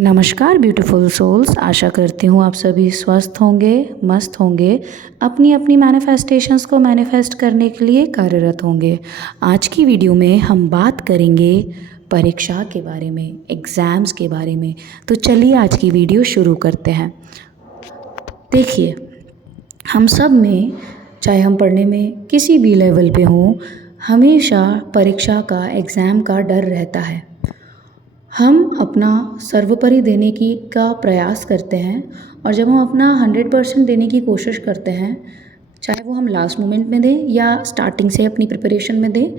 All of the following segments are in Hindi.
नमस्कार ब्यूटीफुल सोल्स। आशा करती हूँ आप सभी स्वस्थ होंगे, मस्त होंगे, अपनी अपनी मैनिफेस्टेशंस को मैनिफेस्ट करने के लिए कार्यरत होंगे। आज की वीडियो में हम बात करेंगे परीक्षा के बारे में, एग्ज़ाम्स के बारे में। तो चलिए आज की वीडियो शुरू करते हैं। देखिए, हम सब में, चाहे हम पढ़ने में किसी भी लेवल पे हों, हमेशा परीक्षा का, एग्ज़ाम का डर रहता है। हम अपना सर्वोपरि देने की का प्रयास करते हैं और जब हम अपना 100% देने की कोशिश करते हैं, चाहे वो हम लास्ट मोमेंट में दें या स्टार्टिंग से अपनी प्रिपरेशन में दें,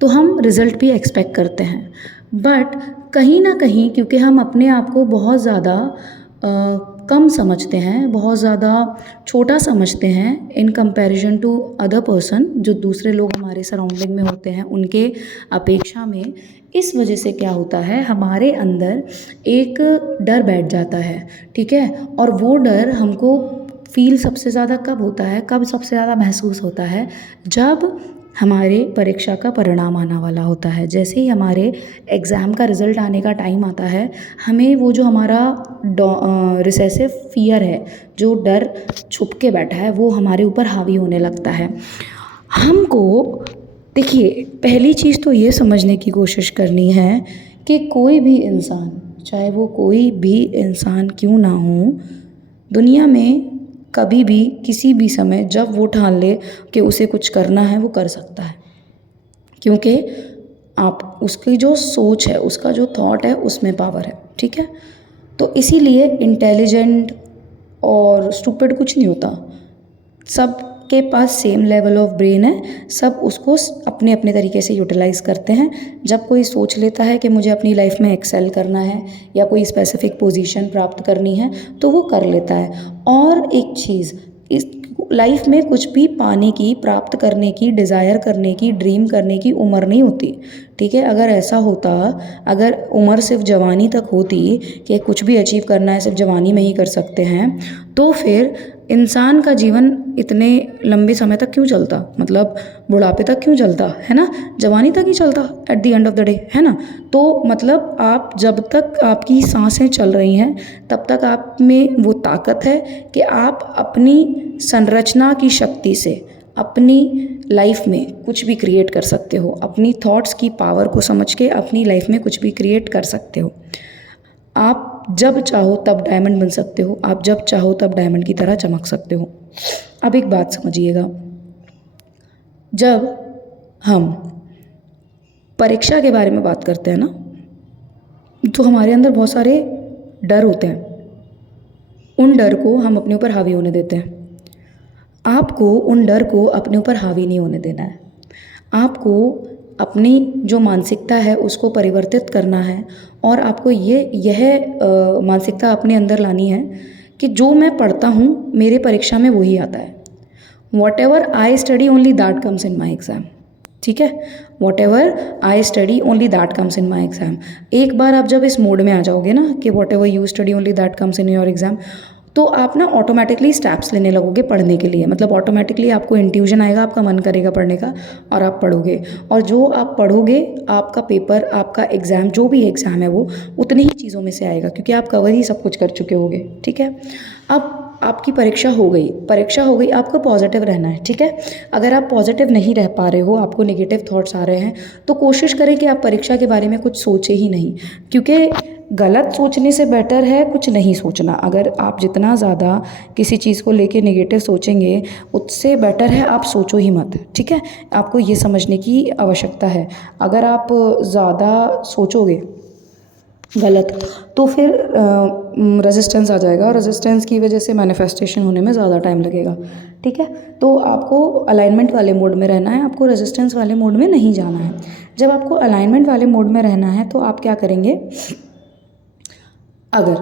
तो हम रिज़ल्ट भी एक्सपेक्ट करते हैं। बट कहीं ना कहीं क्योंकि हम अपने आप को बहुत ज़्यादा कम समझते हैं, बहुत ज़्यादा छोटा समझते हैं in comparison to other person, जो दूसरे लोग हमारे सराउंडिंग में होते हैं उनके अपेक्षा में, इस वजह से क्या होता है, हमारे अंदर एक डर बैठ जाता है। ठीक है, और वो डर हमको फील सबसे ज़्यादा कब होता है, कब सबसे ज़्यादा महसूस होता है, जब हमारे परीक्षा का परिणाम आने वाला होता है। जैसे ही हमारे एग्ज़ाम का रिज़ल्ट आने का टाइम आता है, हमें वो जो हमारा रिसेसिव फियर है, जो डर छुप के बैठा है, वो हमारे ऊपर हावी होने लगता है। हमको देखिए, पहली चीज़ तो ये समझने की कोशिश करनी है कि कोई भी इंसान, चाहे वो कोई भी इंसान क्यों ना हो, दुनिया में कभी भी किसी भी समय जब वो ठान ले कि उसे कुछ करना है, वो कर सकता है। क्योंकि आप उसकी जो सोच है, उसका जो थॉट है, उसमें पावर है। ठीक है, तो इसीलिए इंटेलिजेंट और स्टूपिड कुछ नहीं होता, सब के पास सेम लेवल ऑफ ब्रेन है, सब उसको अपने अपने तरीके से यूटिलाइज़ करते हैं। जब कोई सोच लेता है कि मुझे अपनी लाइफ में एक्सेल करना है या कोई स्पेसिफिक पोजीशन प्राप्त करनी है, तो वो कर लेता है। और एक चीज़, इस लाइफ में कुछ भी पाने की, प्राप्त करने की, डिज़ायर करने की, ड्रीम करने की उम्र नहीं होती। ठीक है, अगर ऐसा होता, अगर उम्र सिर्फ जवानी तक होती कि कुछ भी अचीव करना है सिर्फ जवानी में ही कर सकते हैं, तो फिर इंसान का जीवन इतने लंबे समय तक क्यों चलता, मतलब बुढ़ापे तक क्यों चलता, है ना, जवानी तक ही चलता at the end of the day, है ना। तो मतलब आप जब तक आपकी सांसें चल रही हैं, तब तक आप में वो ताकत है कि आप अपनी संरचना की शक्ति से अपनी लाइफ में कुछ भी क्रिएट कर सकते हो। अपनी थॉट्स की पावर को समझ के अपनी लाइफ में कुछ भी क्रिएट कर सकते हो। आप जब चाहो तब डायमंड बन सकते हो, आप जब चाहो तब डायमंड की तरह चमक सकते हो। अब एक बात समझिएगा, जब हम परीक्षा के बारे में बात करते हैं ना, तो हमारे अंदर बहुत सारे डर होते हैं। उन डर को हम अपने ऊपर हावी होने देते हैं। आपको उन डर को अपने ऊपर हावी नहीं होने देना है। आपको अपनी जो मानसिकता है उसको परिवर्तित करना है और आपको यह मानसिकता अपने अंदर लानी है कि जो मैं पढ़ता हूँ मेरे परीक्षा में वही आता है। What ever I study only that comes in my exam. ठीक है, what ever I study only that comes in my exam. एक बार आप जब इस मोड में आ जाओगे ना कि what ever you study only that comes in your exam, तो आप ना ऑटोमेटिकली स्टेप्स लेने लगोगे पढ़ने के लिए। मतलब ऑटोमेटिकली आपको इंट्यूजन आएगा, आपका मन करेगा पढ़ने का और आप पढ़ोगे। और जो आप पढ़ोगे, आपका पेपर, आपका एग्ज़ाम, जो भी एग्ज़ाम है वो उतनी ही चीज़ों में से आएगा, क्योंकि आप कवर ही सब कुछ कर चुके होगे। ठीक है, अब आपकी परीक्षा हो गई, आपको पॉजिटिव रहना है। ठीक है, अगर आप पॉजिटिव नहीं रह पा रहे हो, आपको नेगेटिव थॉट्स आ रहे हैं, तो कोशिश करें कि आप परीक्षा के बारे में कुछ सोचें ही नहीं, क्योंकि गलत सोचने से बेटर है कुछ नहीं सोचना। अगर आप जितना ज़्यादा किसी चीज़ को लेके नेगेटिव सोचेंगे, उससे बेटर है आप सोचो ही मत। ठीक है, आपको ये समझने की आवश्यकता है। अगर आप ज़्यादा सोचोगे गलत, तो फिर रेजिस्टेंस आ जाएगा और रेजिस्टेंस की वजह से मैनिफेस्टेशन होने में ज़्यादा टाइम लगेगा। ठीक है, तो आपको अलाइनमेंट वाले मोड में रहना है, आपको रेजिस्टेंस वाले मोड में नहीं जाना है। जब आपको अलाइनमेंट वाले मोड में रहना है, तो आप क्या करेंगे, अगर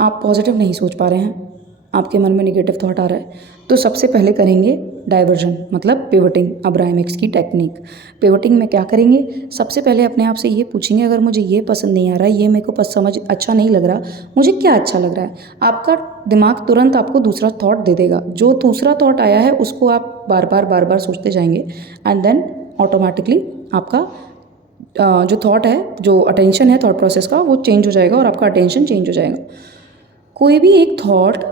आप पॉजिटिव नहीं सोच पा रहे हैं, आपके मन में नेगेटिव थॉट आ रहा है, तो सबसे पहले करेंगे डाइवर्जन, मतलब पिवटिंग, अब्राहम हिक्स की टेक्निक। पिवटिंग में क्या करेंगे, सबसे पहले अपने आप से ये पूछेंगे, अगर मुझे ये पसंद नहीं आ रहा है, ये मेरे को समझ अच्छा नहीं लग रहा, मुझे क्या अच्छा लग रहा है। आपका दिमाग तुरंत आपको दूसरा थॉट दे देगा। जो दूसरा थॉट आया है उसको आप बार बार सोचते जाएंगे एंड देन ऑटोमेटिकली आपका जो थॉट है, जो अटेंशन है थॉट प्रोसेस का, वो चेंज हो जाएगा और आपका अटेंशन चेंज हो जाएगा। कोई भी एक थॉट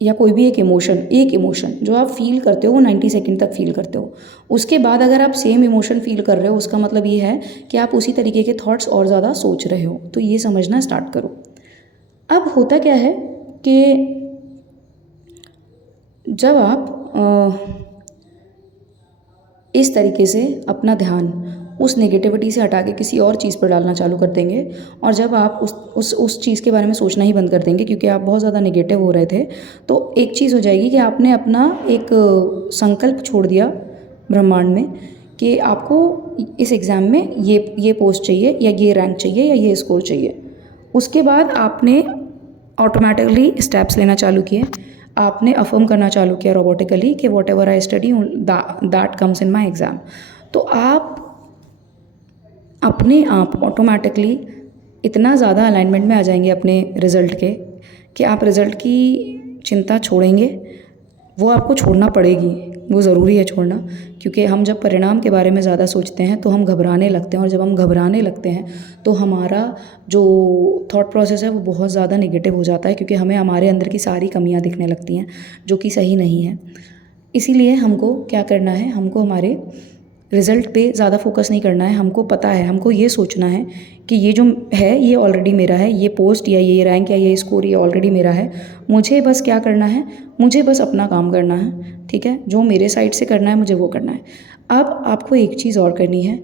या कोई भी एक इमोशन जो आप फील करते हो वो 90 सेकंड तक फील करते हो। उसके बाद अगर आप सेम इमोशन फील कर रहे हो, उसका मतलब ये है कि आप उसी तरीके के थॉट्स और ज़्यादा सोच रहे हो। तो ये समझना स्टार्ट करो। अब होता क्या है कि जब आप इस तरीके से अपना ध्यान उस नेगेटिविटी से हटा के किसी और चीज़ पर डालना चालू कर देंगे, और जब आप उस चीज़ के बारे में सोचना ही बंद कर देंगे क्योंकि आप बहुत ज़्यादा नेगेटिव हो रहे थे, तो एक चीज़ हो जाएगी कि आपने अपना एक संकल्प छोड़ दिया ब्रह्मांड में कि आपको इस एग्ज़ाम में ये पोस्ट चाहिए या ये रैंक चाहिए या ये स्कोर चाहिए। उसके बाद आपने ऑटोमेटिकली स्टेप्स लेना चालू किए। आपने अफर्म करना चालू किया रोबोटिकली कि what ever I study that comes in my exam. तो आप अपने आप ऑटोमेटिकली इतना ज़्यादा अलाइनमेंट में आ जाएंगे अपने रिज़ल्ट के कि आप रिज़ल्ट की चिंता छोड़ेंगे। वो आपको छोड़ना पड़ेगी, वो ज़रूरी है छोड़ना, क्योंकि हम जब परिणाम के बारे में ज़्यादा सोचते हैं तो हम घबराने लगते हैं, और जब हम घबराने लगते हैं तो हमारा जो थॉट प्रोसेस है वो बहुत ज़्यादा नेगेटिव हो जाता है, क्योंकि हमें हमारे अंदर की सारी कमियां दिखने लगती हैं जो कि सही नहीं है। इसीलिए हमको क्या करना है, हमको हमारे रिज़ल्ट पे ज़्यादा फोकस नहीं करना है। हमको पता है, हमको ये सोचना है कि ये जो है ये ऑलरेडी मेरा है, ये पोस्ट या ये रैंक या ये स्कोर ये ऑलरेडी मेरा है। मुझे बस क्या करना है, मुझे बस अपना काम करना है, ठीक है, जो मेरे साइड से करना है मुझे वो करना है। अब आपको एक चीज़ और करनी है,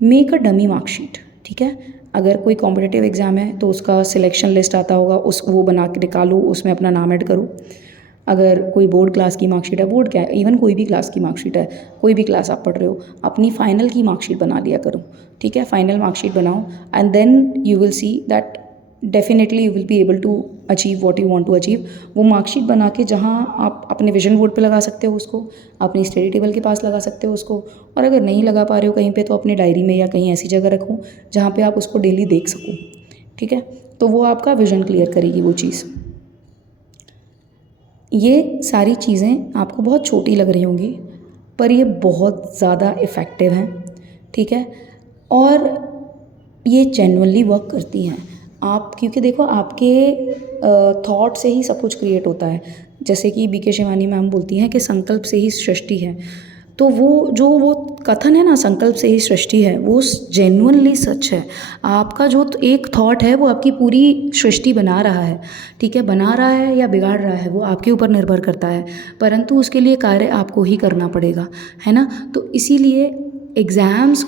मेक अ डमी मार्कशीट, ठीक है। अगर कोई कॉम्पिटिटिव एग्ज़ाम है तो उसका सिलेक्शन लिस्ट आता होगा, वो बना के निकालो, उसमें अपना नाम ऐड करो। अगर कोई बोर्ड क्लास की मार्कशीट है, बोर्ड क्या है, इवन कोई भी क्लास की मार्कशीट है, कोई भी क्लास आप पढ़ रहे हो, अपनी फाइनल की मार्कशीट बना लिया करो, ठीक है। फाइनल मार्कशीट बनाओ and then you will see that definitely you will be able to achieve what you want to achieve. वो मार्कशीट बना के जहाँ आप अपने विजन बोर्ड पे लगा सकते हो उसको, अपनी स्टडी टेबल के पास लगा सकते हो उसको, और अगर नहीं लगा पा रहे हो कहीं पे तो अपने डायरी में या कहीं ऐसी जगह रखो जहाँ पे आप उसको डेली देख सको, ठीक है। तो वो आपका विजन क्लियर करेगी वो चीज़। ये सारी चीज़ें आपको बहुत छोटी लग रही होंगी पर ये बहुत ज़्यादा इफ़ेक्टिव हैं, ठीक है, और ये जेन्युइनली वर्क करती हैं। आप क्योंकि देखो आपके थॉट से ही सब कुछ क्रिएट होता है। जैसे कि बीके शिवानी मैम बोलती हैं कि संकल्प से ही सृष्टि है। तो वो कथन है ना, संकल्प से ही सृष्टि है, वो जेन्युइनली सच है। आपका जो एक थॉट है वो आपकी पूरी सृष्टि बना रहा है, ठीक है। बना रहा है या बिगाड़ रहा है वो आपके ऊपर निर्भर करता है, परंतु उसके लिए कार्य आपको ही करना पड़ेगा, है ना। तो इसीलिए एग्ज़ाम्स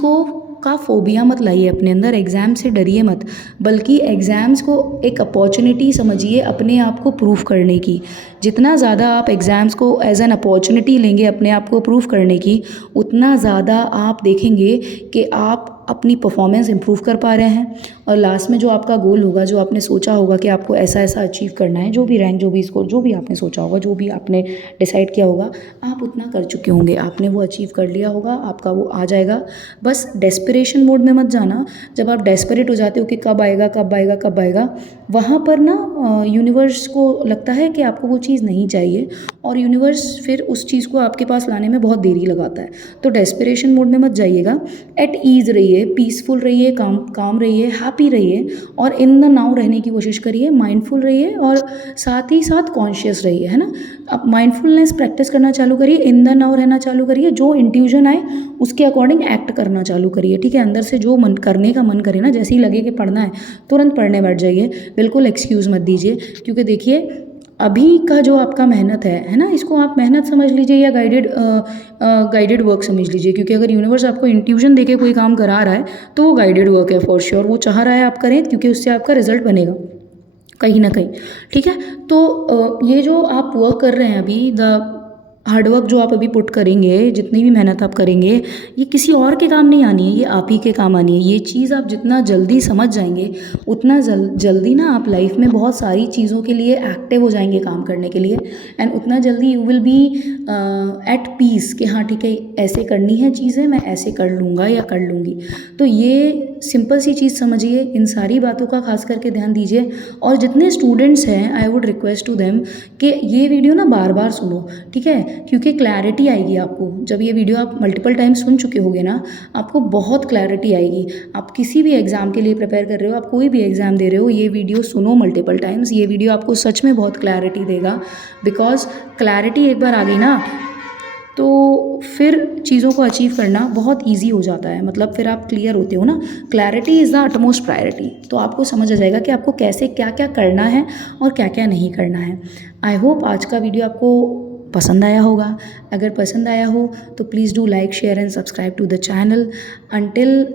का फोबिया मत लाइए अपने अंदर, एग्ज़ाम से डरिए मत, बल्कि एग्ज़ाम्स को एक अपॉर्चुनिटी समझिए अपने आप को प्रूव करने की। जितना ज़्यादा आप एग्ज़ाम्स को एज एन अपॉर्चुनिटी लेंगे अपने आप को प्रूव करने की, उतना ज़्यादा आप देखेंगे कि आप अपनी परफॉर्मेंस इम्प्रूव कर पा रहे हैं, और लास्ट में जो आपका गोल होगा, जो आपने सोचा होगा कि आपको ऐसा ऐसा अचीव करना है, जो भी रैंक, जो भी स्कोर, जो भी आपने सोचा होगा, जो भी आपने डिसाइड किया होगा, आप उतना कर चुके होंगे, आपने वो अचीव कर लिया होगा, आपका वो आ जाएगा। बस डेस्परेशन मोड में मत जाना। जब आप डेस्परेट हो जाते हो कि कब आएगा कब आएगा कब आएगा, वहाँ पर ना यूनिवर्स को लगता है कि आपको वो चीज़ नहीं चाहिए, और यूनिवर्स फिर उस चीज़ को आपके पास लाने में बहुत देरी लगाता है। तो डेस्परेशन मोड में मत जाइएगा, एट ईज़ रहिए, पीसफुल रहिए, काम रहिए, हैप्पी रहिए, और इन द नाउ रहने की कोशिश करिए, माइंडफुल रहिए, और साथ ही साथ कॉन्शियस रहिए, है ना। अब माइंडफुलनेस प्रैक्टिस करना चालू करिए, इन द नाउ रहना चालू करिए, जो इंट्यूजन आए उसके अकॉर्डिंग एक्ट करना चालू करिए, ठीक है। अंदर से जो मन करने का मन करे ना, जैसे ही लगे कि पढ़ना है तुरंत पढ़ने बैठ जाइए, बिल्कुल एक्सक्यूज़ मत दीजिए, क्योंकि देखिए अभी का जो आपका मेहनत है ना, इसको आप मेहनत समझ लीजिए या गाइडेड वर्क समझ लीजिए, क्योंकि अगर यूनिवर्स आपको इंट्यूशन देके कोई काम करा रहा है तो वो गाइडेड वर्क है फॉर श्योर, वो चाह रहा है आप करें, क्योंकि उससे आपका रिजल्ट बनेगा कहीं ना कहीं, ठीक है। तो ये जो आप वर्क कर रहे हैं अभी, द हार्डवर्क जो आप अभी पुट करेंगे, जितनी भी मेहनत आप करेंगे, ये किसी और के काम नहीं आनी है, ये आप ही के काम आनी है। ये चीज़ आप जितना जल्दी समझ जाएंगे उतना जल्दी ना आप लाइफ में बहुत सारी चीज़ों के लिए एक्टिव हो जाएंगे काम करने के लिए, एंड उतना जल्दी you will be at peace कि हाँ ठीक है, ऐसे करनी है चीज़ें, मैं ऐसे कर लूँगा या कर लूँगी। तो ये सिंपल सी चीज़ समझिए, इन सारी बातों का खास करके ध्यान दीजिए। और जितने स्टूडेंट्स हैं, I would request to them कि ये वीडियो ना बार बार सुनो, ठीक है, क्योंकि क्लैरिटी आएगी आपको। जब ये वीडियो आप मल्टीपल टाइम सुन चुके होगे ना, आपको बहुत क्लैरिटी आएगी। आप किसी भी एग्ज़ाम के लिए प्रिपेयर कर रहे हो, आप कोई भी एग्ज़ाम दे रहे हो, ये वीडियो सुनो मल्टीपल टाइम्स। ये वीडियो आपको सच में बहुत क्लैरिटी देगा, बिकॉज क्लैरिटी एक बार आ गई ना तो फिर चीज़ों को अचीव करना बहुत इजी हो जाता है। मतलब फिर आप क्लियर होते हो ना। Clarity is the utmost priority. तो आपको समझ आ जाएगा कि आपको कैसे क्या क्या करना है और क्या क्या नहीं करना है। आई होप आज का वीडियो आपको पसंद आया होगा। अगर पसंद आया हो तो please do like, share and subscribe to the channel. Until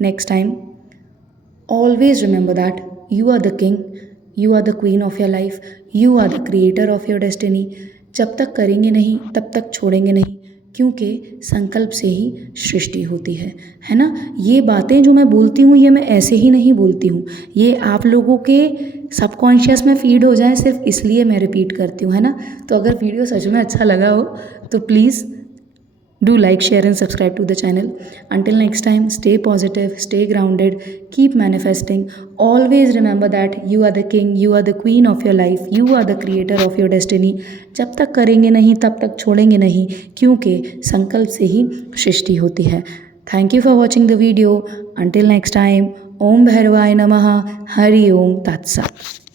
next time, always remember that you are the king, you are the queen of your life, you are the creator of your destiny। जब तक करेंगे नहीं तब तक छोड़ेंगे नहीं, क्योंकि संकल्प से ही सृष्टि होती है ना। ये बातें जो मैं बोलती हूँ ये मैं ऐसे ही नहीं बोलती हूँ, ये आप लोगों के सबकॉन्शियस में फीड हो जाए सिर्फ इसलिए मैं रिपीट करती हूँ, है ना। तो अगर वीडियो सच में अच्छा लगा हो तो please do like, share and subscribe to the channel. Until next time, stay positive, stay grounded, keep manifesting. Always remember that you are the king, you are the queen of your life, you are the creator of your destiny। जब तक करेंगे नहीं तब तक छोड़ेंगे नहीं, क्योंकि संकल्प से ही सृष्टि होती है। Thank you for watching the video. Until next time, ओम भैरवाय नमः, हरि ओम तत्सत।